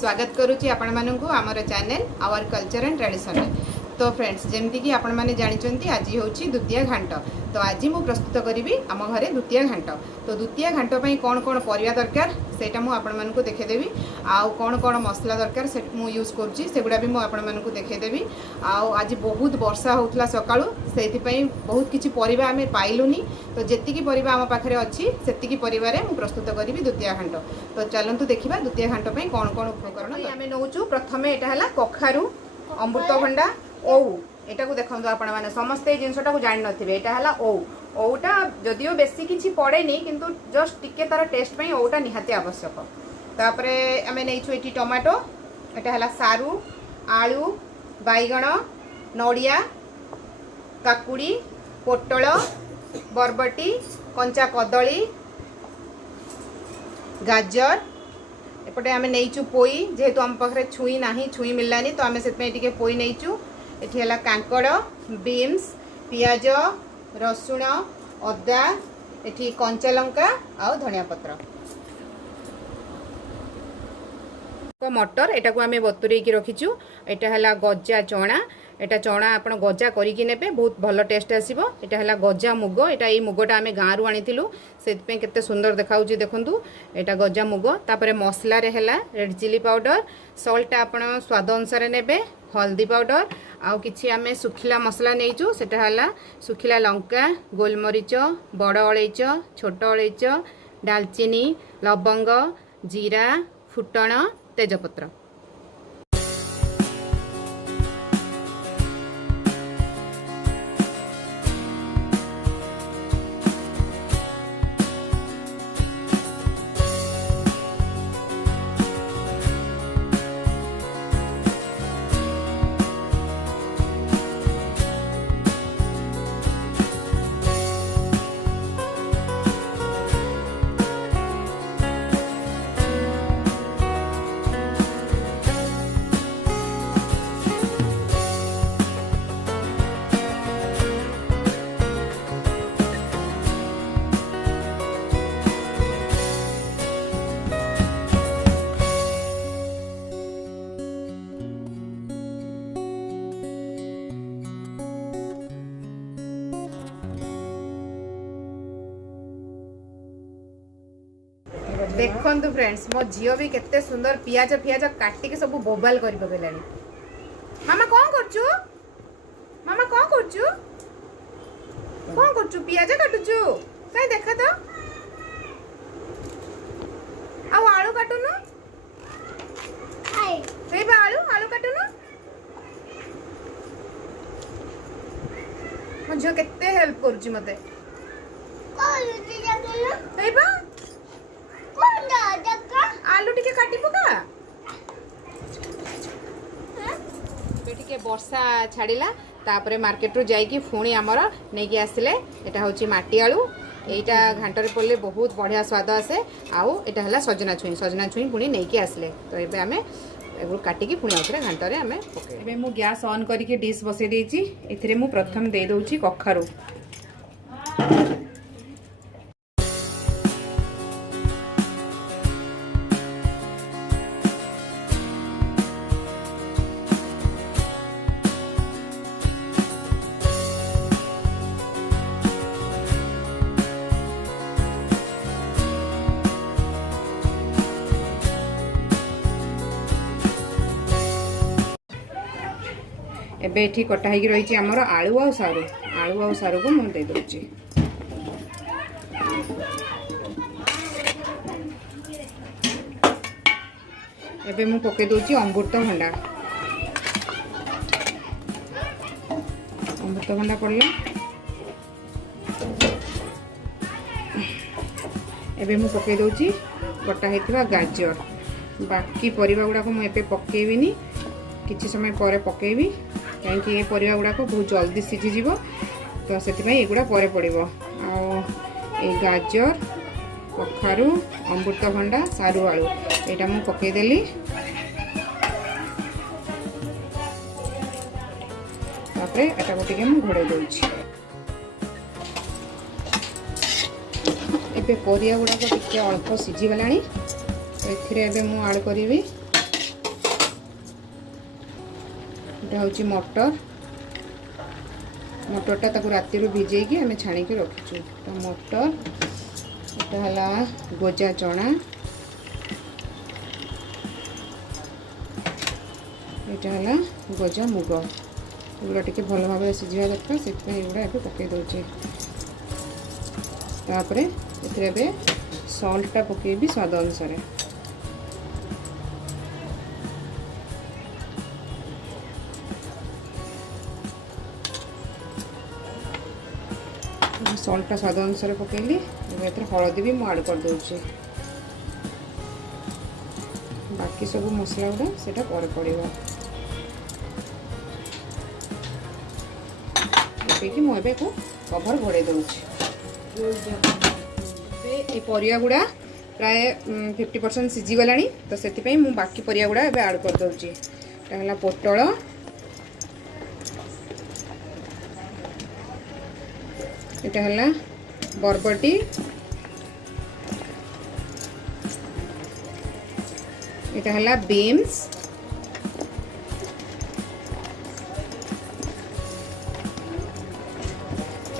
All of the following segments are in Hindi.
स्वागत करुच्ची आपण मानू आमर channel our culture and tradition. तो फ्रेंड्स जमती कि आपण मैंने जानते आज हूँ द्वितीय घाट। तो आज मु प्रस्तुत करी आम घरे द्वितीय घाट। तो द्वितीय घाट पर कौन कौन परिया दरकार सेटा मु आपण मानू देखेदेवी। आउ कौन कौन मसला दरकार से मु यूज करुच्ची सेगुड़ा भी मुझे आपण मानू देखेदेवी। आज बहुत वर्षा होता सकाळू से बहुत किसी परिबा आमे पाइलुनी। तो जेतिकी परिबा आम पाखरे अच्छी सेतिकी परिबारे मु प्रस्तुत करी द्वितीय घाट। तो चलतु देखा द्वितीय घाट पर कौन कौन उपकरण आम नौचु। प्रथम यहाँ है कखारू अमृतभंडा ओउ एटा को देखो आपण मैंने समस्ते जिनसटा को जान नथिबे। एटा हला ओउ ओउटा जदियो बेसी किछि पड़ेनी किंतु जस्ट टिके तार टेस्ट पई ओउटा निहाती आवश्यक। तापरे आमे नेइछु एटी टमाटो एटा हला सारू आलू बैगण नड़िया काकुड़ी पोटल बरबटी कंचा कदली गाजर एपटे आमे नेइछु पोई जेहेतु आम पाखरे छुई नाही छुई मिललानी तो आमे सेतमे टिके पोई नेइछु। एठी हला कांकड़ बीन्स पियाज रसुण अदा एठी कंचा लंका आउ धनिया पत्र मटर एटा को आमे बतुरे की रखीचु। एटा हला गजा चना एटा चना आपण गजा करिकी नेबे बहुत भल टेस्ट आसीबो। एटा हला गजा मुग एटा ए मुगटा आमे गाँ रु आनिथिलु सेत पे केते सुंदर देखाउची देखंतु। एटा गजा मुग तापरे मसला रे हला रेड चिली पाउडर सॉल्ट आपण स्वाद अनुसार नेबे हल्दी पाउडर आउ किछि आमे सुखिला मसला नेइचु। सेटा हला सुखिला लंका गोलमरीच बड़ अलैच छोट अलैच दालचीनी लवंग जीरा फुटण तेजपत्र। देखंतु फ्रेंड्स मो झियो भी केते सुंदर पियाज पियाज काटिके सब बोबाल करि पकेलानी। मामा कौन करछु मामा कौन करछु पियाज काटुछु काई देखा तो आ आलू काटुनु हे बा आलू काटुनु मो झियो केते हेल्प करछु मते हे बा आलू टिके काटी पका टिके वर्षा छाड़िला तापरे मार्केट रू जाइकी पुणी आमर नहीं आसिले। एटा होची माटी आलू एटा घांटरे पड़ले बहुत बढ़िया स्वाद आसे। आउ एटा हला सजना छुई पुणी नहीं आसिले। तो एबे आमे एगु काटिकी पुणी आउथरे घांटरे आमे पके। एबे मु गैस ऑन करिके डिश बसे देइची। एथिरे मु प्रथम दे दउची कखारू एबे एठी कटा होगी रही आमर आलू आ सारू को मुझे दे दूची। एबे मु पके दूची अमृतभंडा पड़ला। एबे मु पके दूची कटा होइतिबा गाजर बाकी परिबा गुडा को मु एबे पकेबिनी किछि समय परे पकेबी कहीं ये परिबा गुडा को बहुत जल्दी सीझी जीवो। तो से एगुड़ा पर पड़ो आ गाजर कखारू अमृतभंडा सारू आलू यहाँ मुझे पकईदेली। तापर एटा को टिके मु घोड़े दूची। एबे परिया गुड़ाक टिके अल्प सीझी गलानी। तो एथिरे एबे मु ऐड करिवि यहाँ हूँ मटर मटरटा ताको राति भिजे आम छाणिकी रखीचु। तो मटर यहाँ है गोजा चना, यहाँ है गोजा मुग। एगुड़ा टी भल भाव सीझा दरकार से एगुड़ा ए पकई दौचे। तापरे ए सल्टा पकेबी स्वाद अनुसार। सल्टा स्वाद अनुसार पकेली। हलदी भी मुझे ऐड कर दूचे। बाकी सब मसला गुड़ा से पड़ो पकईकि मुझे को कभर घोड़े दूचे। ये परिया गुड़ा प्राय 50% सीझी गला। तो से बाकी परिया गुड़ा एबे ऐड कर दूची। है पोटल, यहाँ है बरबटी, यहाँ है बीन्स,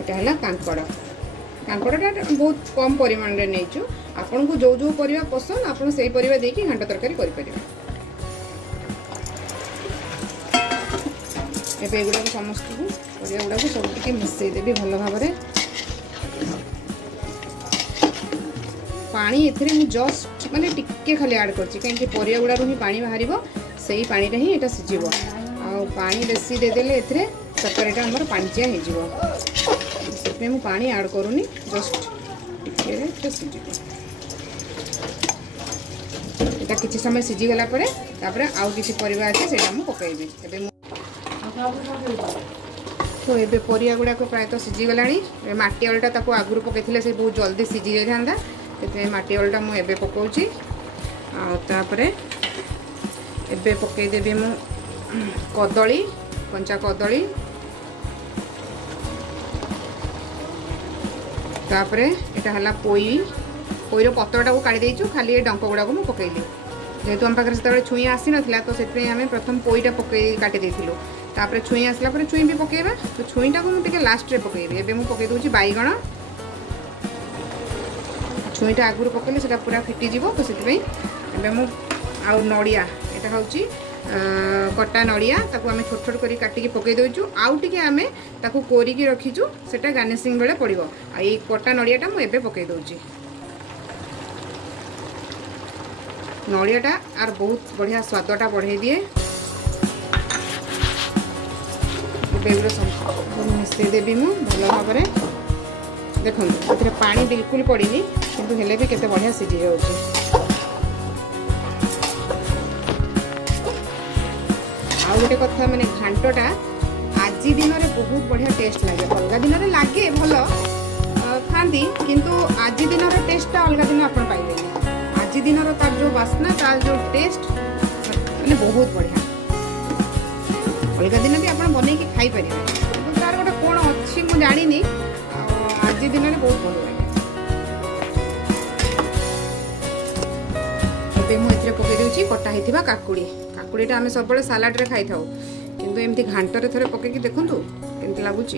यहाँ है कांकड़। कांकड़टा बहुत कम परिमाण रे नहीं आपन को जो जो परिवा पसंद आपन से परिवा देकी घांट तरकारी करि परिबे। एबे एगुड़ा को समस्त को परिवा गुड़ा को सब टिके मिसई देबी भल भाव रे। पानी एथरे मु जस्ट माने टिके खाली ऐड करछि काहे कि परिवा गुड़ा ही पानी बाहरिबो सेही पानी रे ही एटा सिजिबो। आ पानी बेसी दे देले एथरे तरकारीटा हमर पांचिया हे जिवो। से मु पानी ऐड करूनी जस्ट टिके सिजिबो। एटा किछि समय सिझी गला परे तापरे आउ किछि परिवा अछि सेटा मु पकाइबी। एबे तो एबे परिया गुड़ा को प्राय तो सिझी गलानी। माटी आलुटा ताको आगुरु पकैथिले से बहुत जल्दी सिझी जाय थांदा। एते माटी आलुटा मु एबे पकाउची। आ तापरे एबे पकई देबी मु कदली, कंचा कदली। तापरे एटा हला पोई पोईर पत्रटा को काढ़ी देइछु। खाली ए डंक गुड़ा को मु पकईली जेहेतु हम पाखे से छुई आसी नाथिला तो से आम प्रथम पोईटा पकई काटी देइथिलु। तापरे छुई आसला परे छुई भी पकेबा। तो छुईटा को मु टिके लास्ट रे पकेबी। एबे मु पकई दोची बाईगण। छुईटा आगुरु पकेले सेटा पूरा फिटी जीवो। तो सेति एबे मु आउ नड़िया एटा होची कटा नड़िया ताकू आम छोट छोट करी काटिकी पकई दोचु। आउ टिके आम ताकू कोरिकी रखीचु सेटा गार्निशिंग बेले पड़िबो। आ ए कटा नड़ियाटा मु एबे पकई दोची। नड़ियाटा आर बहुत बढ़िया स्वादटा बढ़ाई दिए। एगुड़ा सब मिसई देवी मु भल भाव में। देखो ए पानी बिल्कुल पड़नी किंतु हेले भी केते बढ़िया सीझी जाउची। आउ गोटे कथा माने घांटटा आज दिन में बहुत बढ़िया टेस्ट लगे। अलग दिन में लगे भल खाती किंतु आज दिन टेस्टा अलग दिन आप पाइबे। आज दिन तार जो बास्ना तार जो टेस्ट माने बहुत बढ़िया। अलग दिन भी आप बनई खाई पारे तार गोटे कौन अच्छी मुझे जानी। आज दिन में बहुत भल लगे। मुझे पकई दूसरी कटा होता काकुड़ी। काकुड़ीटा आम सब सालाड रे खाई था किंतु एमती घांटे थे पकईकी देखूँ केमती लगुच।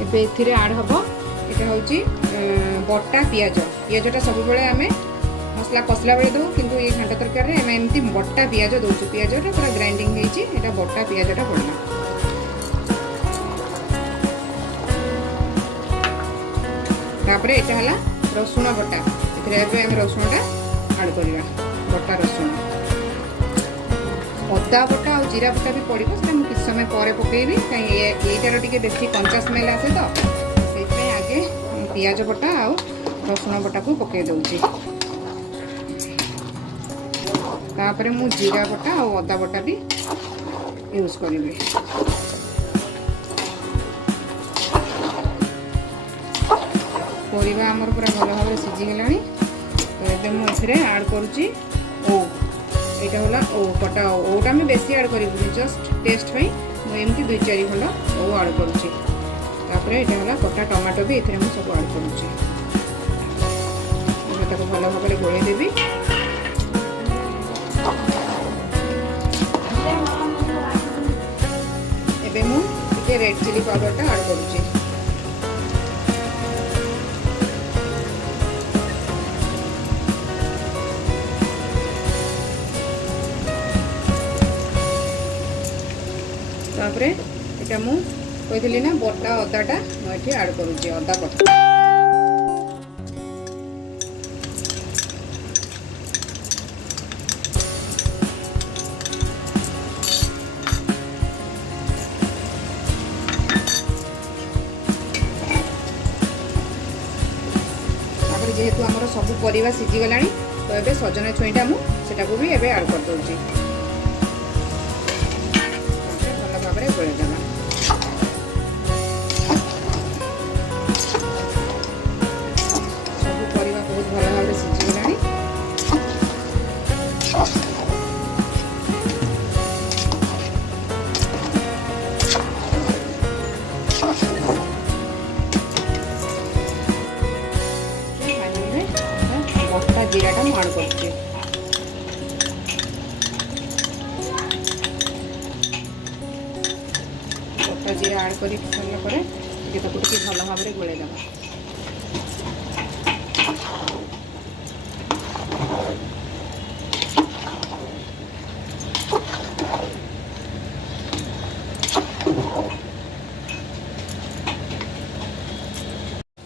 एबे आड हम यहाँ हूँ बटा पियाज। पियाजटा सब आम मसला कसला बेले दो किंतु ये घांट तरकारी आम एमती बटा पियाज दौचु। पियाजटा पूरा ग्राइंडिंग होता बटा पियाजटा पड़ना। तापर यहाँ है रसुण बटा। ये रसुणटा आड करवा बटा रसुण अदा बटा और जीरा बटा भी पड़ो। से किस समय पर पकईबी कहीं यहीटार टे बेसी कंचा स्मेल आसे तो से आगे पियाज बटा आ रसुण बटा को पकई दूसरी। तापर मु जीरा बटा और अदा बटा भी यूज करी। परिवा आमर पूरा भल भाव सीझी गला। तो ये मुझे आड करुच्ची ओ एटा होला ओ कटा ओटा मैं बेसी ऐड करिबुनी जस्ट टेस्ट पई मु एमती 2-4 खंड ओ ऐड करूची। तापरे एटा होला कटा टमाटो भी एथरे मु सब ऐड करूची। मैं ताको भलो भाबरे गोळे देबी। एबे मु टिके रेड चिली पाउडर टा ऐड करूची। तापरे एटा मु कहितली ना बटा अदाटा मु एठी ऐड करूची अदा बटा। तापरे जेहेतु हमर सब परिवा सिझी गलानी तो एबे सजना छुईटा मु सेटा को भी एबे ऐड कर दोची। भाबरे गोळे देबा। सब परिवा बहुत भल भाव सिझी गलानी। बटा जीराटा मु ऐड करछि। जीरा ऐड कर सारा पर भल भाव में गोले देवा।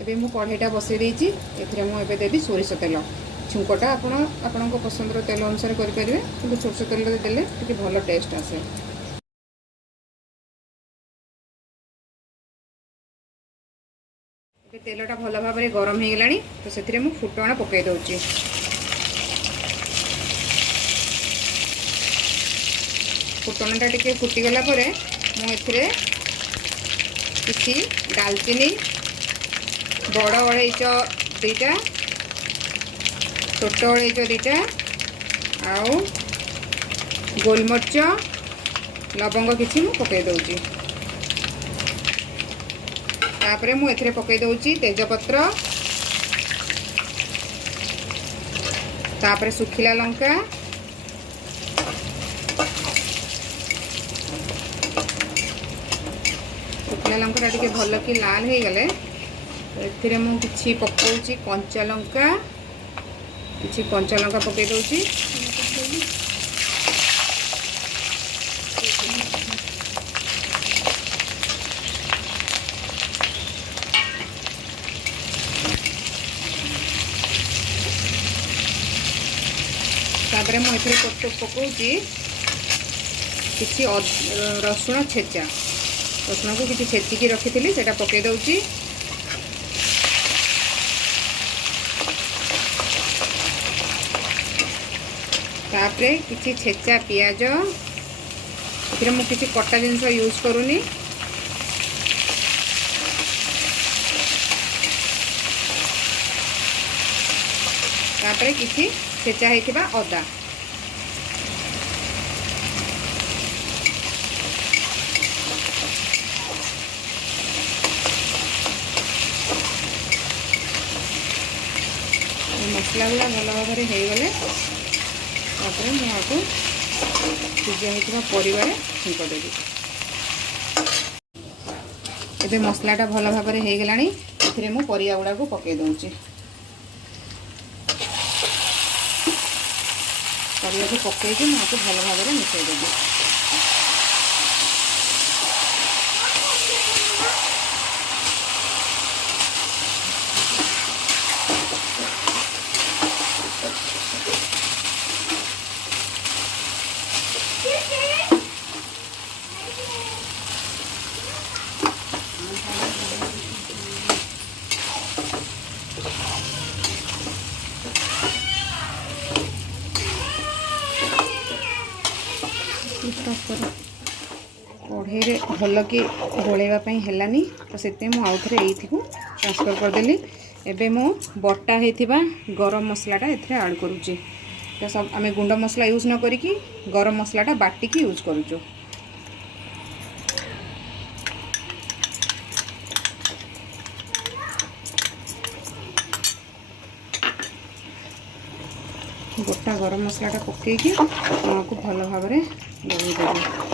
एबे मु कढ़ईटा बसई देइछि। एथिरे मु एबे देबी सोरिष तेल। छुंकटा आपण पसंदर तेल अनुसार करेंगे कि सोरिष तेल देले टिके भल टेस्ट आसे। तेलटा भल भाव में गरम हो गलानी तो से मु फुटण पकई दउची। फुटणटा टिके फुटीगला परे मु एथिरे किछि दालचीनी बड़ अळैच 2टा छोट अळैच 2टा आउ गोलमरिच लवंग किछि मु पकई दउची। तापरे मु एथिरे पकई दउची तेजपत्र तापरे सुखिला लंका सुखिला लंका टिके भल कि लाल हो गले एथिरे मु किछि पकौची कंचा लंका पकई दउची। तापरे मु एथिरे पकौची किछि रसुण छेचा रसुण को किछि छेचिकी रखिथिली सेटा पकई दउची। तापरे किछि छेचा पियाज एथिरे मु किछि कटा जिंस यूज करूनी। तापरे किछि छेचा हेतिबा अदा मसला गुड़ा भल भाव में हो गले मुझे सिझा होता परिवार छुंक देवी। एबे मसलाटा भल भाव में हो गलानी एथिरे मु परिया गुड़ा को पकई दउची। परिया को पकईकि मुझे भल भाव में मिसई देवी। कढ़ई भल कि गोलैवाई है तो से आउ थे ये ट्रांसफर करदेली। एबे मु बटा होता गरम मसलाटा एथिरे ऐड करुच्ची। तो सब आम गुंड मसला यूज न करिकी गरम मसलाटा बाटिकी यूज करूँ। गोटा गरम मसलाटा पकईकी को भल भाव में दबेदेवी।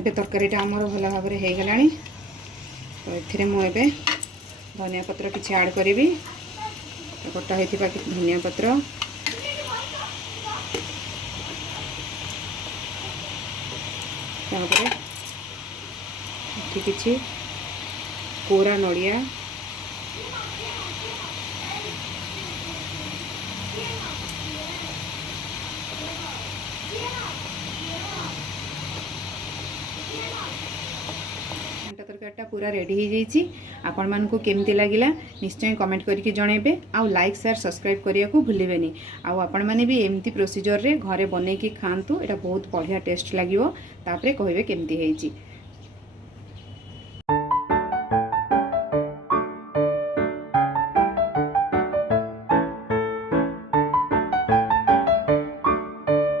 एबे तरकारीटा आमर भल भाव में हो गलानी। तो ये मुझे धनिया पत्र किसी ऐड करी कटा होता धनिया पत्र किसी कोरा नड़िया तरकारीटा पूरा रेडी हो जाइए। आपण मानकु केमती लगिला निश्चय कमेंट करके जनइबे। आउ लाइक शेयर सब्सक्राइब करिया को भूलिबेनी। आउ आपण माने भी एमती प्रोसीजर रे घरे बनेकी खांतु। एटा बहुत बढ़िया टेस्ट लागिवो। तापरे कहबे केमती हेइची।